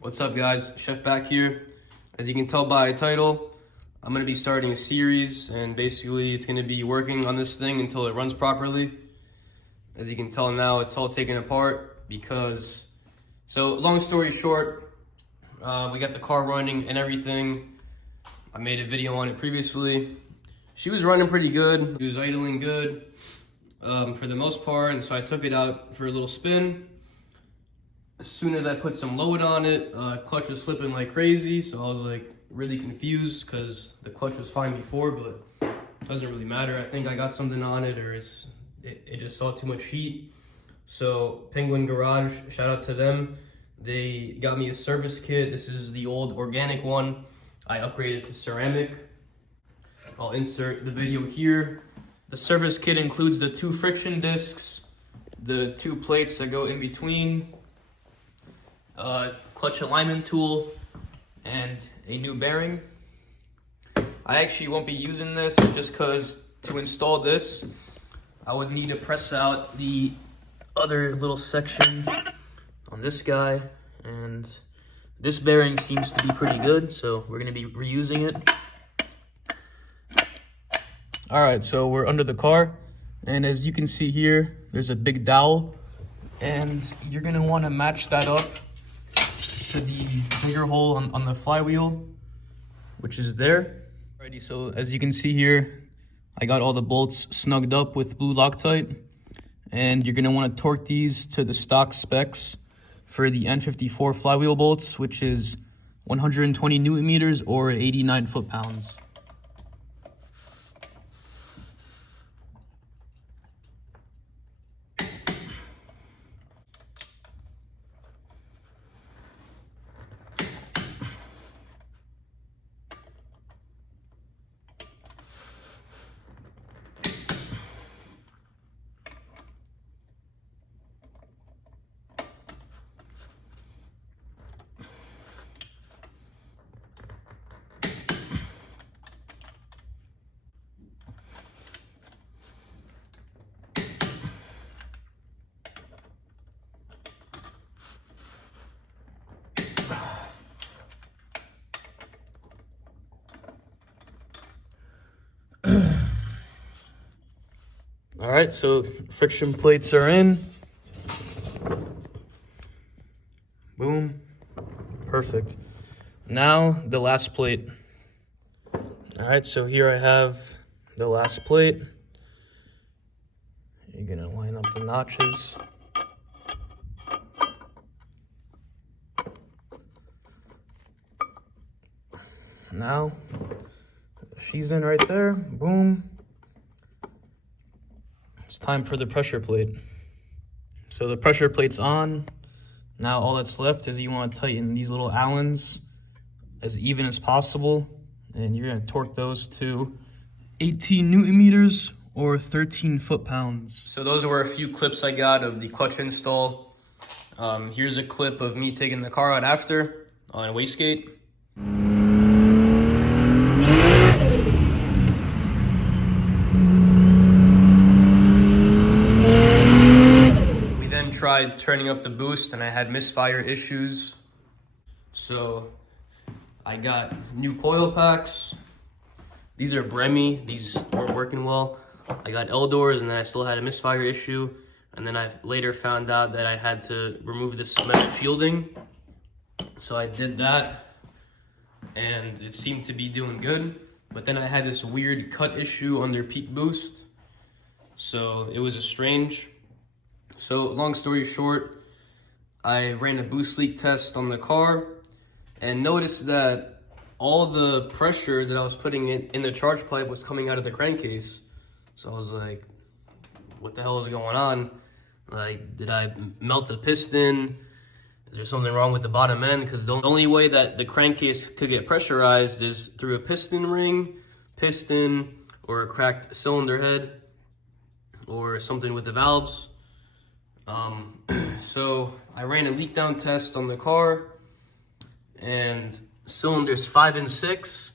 What's up, guys? Chef back here. As you can tell by the title, I'm going to be starting a series, and basically it's going to be working on this thing until it runs properly. As you can tell now, it's all taken apart because, so long story short, we got the car running and everything. I made a video on it previously. She was running pretty good. She was idling good for the most part, and so I took it out for a little spin. As soon as I put some load on it, clutch was slipping like crazy, so I was like really confused because the clutch was fine before, but it doesn't really matter. I think I got something on it, or it just saw too much heat. So Penguin Garage, shout out to them. They got me a service kit. This is the old organic one. I upgraded to ceramic. I'll insert the video here. The service kit includes the 2 friction discs, the 2 plates that go in between, clutch alignment tool, and a new bearing. I actually won't be using this just because to install this, I would need to press out the other little section on this guy, and this bearing seems to be pretty good, so we're going to be reusing it. All right, so we're under the car, and as you can see here, there's a big dowel, and you're going to want to match that up to the bigger hole on the flywheel, which is there. Alrighty, so as you can see here, I got all the bolts snugged up with blue Loctite, and you're gonna want to torque these to the stock specs for the N54 flywheel bolts, which is 120 Newton meters or 89 foot-pounds. All right, so friction plates are in. Boom, perfect. Now the last plate. All right, so here I have the last plate. You're gonna line up the notches. Now, she's in right there, boom. It's time for the pressure plate. So the pressure plate's on. Now all that's left is you want to tighten these little Allens as even as possible. And you're gonna torque those to 18 Newton meters or 13 foot-pounds. So those were a few clips I got of the clutch install. Here's a clip of me taking the car out after on a wastegate. Tried turning up the boost and I had misfire issues, so I got new coil packs. These are Bremmy, these weren't working well. I got Eldors, and then I still had a misfire issue, and then I later found out that I had to remove the cement shielding, so I did that and it seemed to be doing good. But then I had this weird cut issue under peak boost, so it was strange. So long story short, I ran a boost leak test on the car and noticed that all the pressure that I was putting in the charge pipe was coming out of the crankcase. So I was like, what the hell is going on? Like, did I melt a piston? Is there something wrong with the bottom end? Because the only way that the crankcase could get pressurized is through a piston ring, or a cracked cylinder head, or something with the valves. So I ran a leak down test on the car, and cylinders 5 and 6,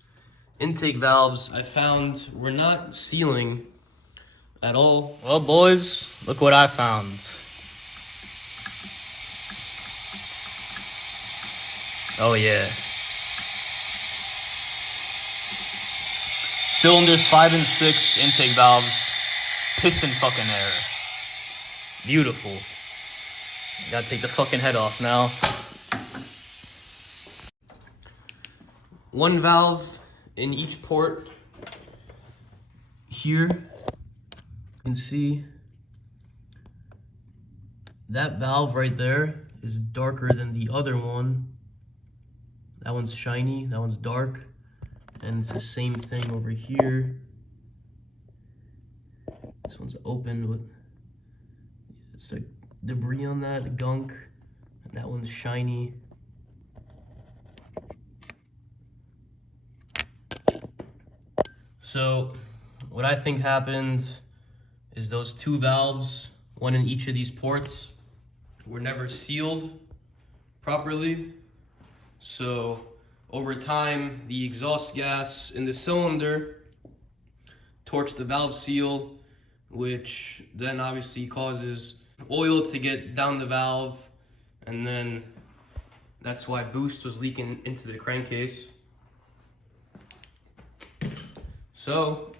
intake valves, I found were not sealing at all. Well, boys, look what I found. Oh yeah. Cylinders 5 and 6, intake valves, piston fucking air. Beautiful. Gotta take the fucking head off now. One valve in each port. Here, you can see that valve right there is darker than the other one. That one's shiny, that one's dark. And it's the same thing over here. This one's open, but it's like debris on that, gunk. And that one's shiny. So what I think happened is those two valves, one in each of these ports, were never sealed properly. So over time, the exhaust gas in the cylinder torched the valve seal, which then obviously causes oil to get down the valve, and then that's why boost was leaking into the crankcase. So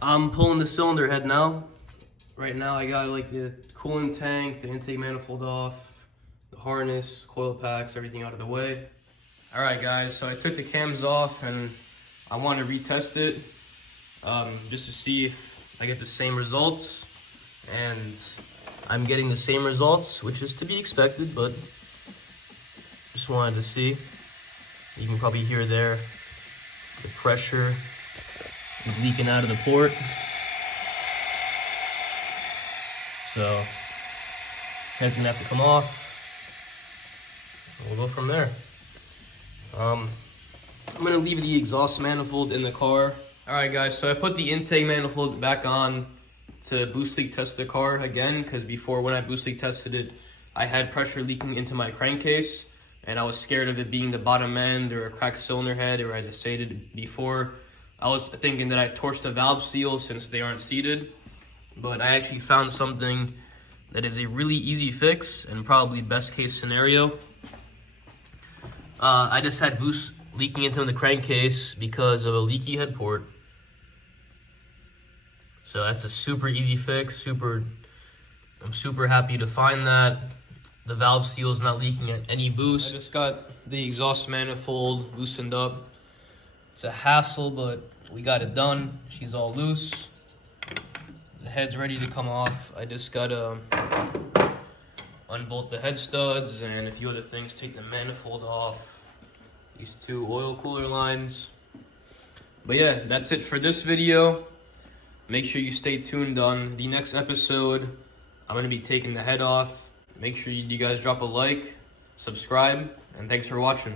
I'm pulling the cylinder head now. Right now I got like the coolant tank, the intake manifold off, the harness, coil packs, everything out of the way. All right guys, so I took the cams off and I want to retest it just to see if I get the same results. And I'm getting the same results, which is to be expected, but just wanted to see. You can probably hear there, the pressure is leaking out of the port. So, head's gonna have to come off. We'll go from there. I'm gonna leave the exhaust manifold in the car. All right guys, so I put the intake manifold back on to boost leak test the car again, because before when I boost leak tested it, I had pressure leaking into my crankcase, and I was scared of it being the bottom end or a cracked cylinder head, or as I stated before, I was thinking that I torched the valve seal since they aren't seated. But I actually found something that is a really easy fix and probably best case scenario. I just had boost leaking into the crankcase because of a leaky head port. So that's a super easy fix. I'm super happy to find that. The valve seal is not leaking at any boost. I just got the exhaust manifold loosened up. It's a hassle, but we got it done. She's all loose. The head's ready to come off. I just gotta unbolt the head studs and a few other things, take the manifold off. These two oil cooler lines. But yeah, that's it for this video. Make sure you stay tuned on the next episode. I'm gonna be taking the head off. Make sure you guys drop a like, subscribe, and thanks for watching.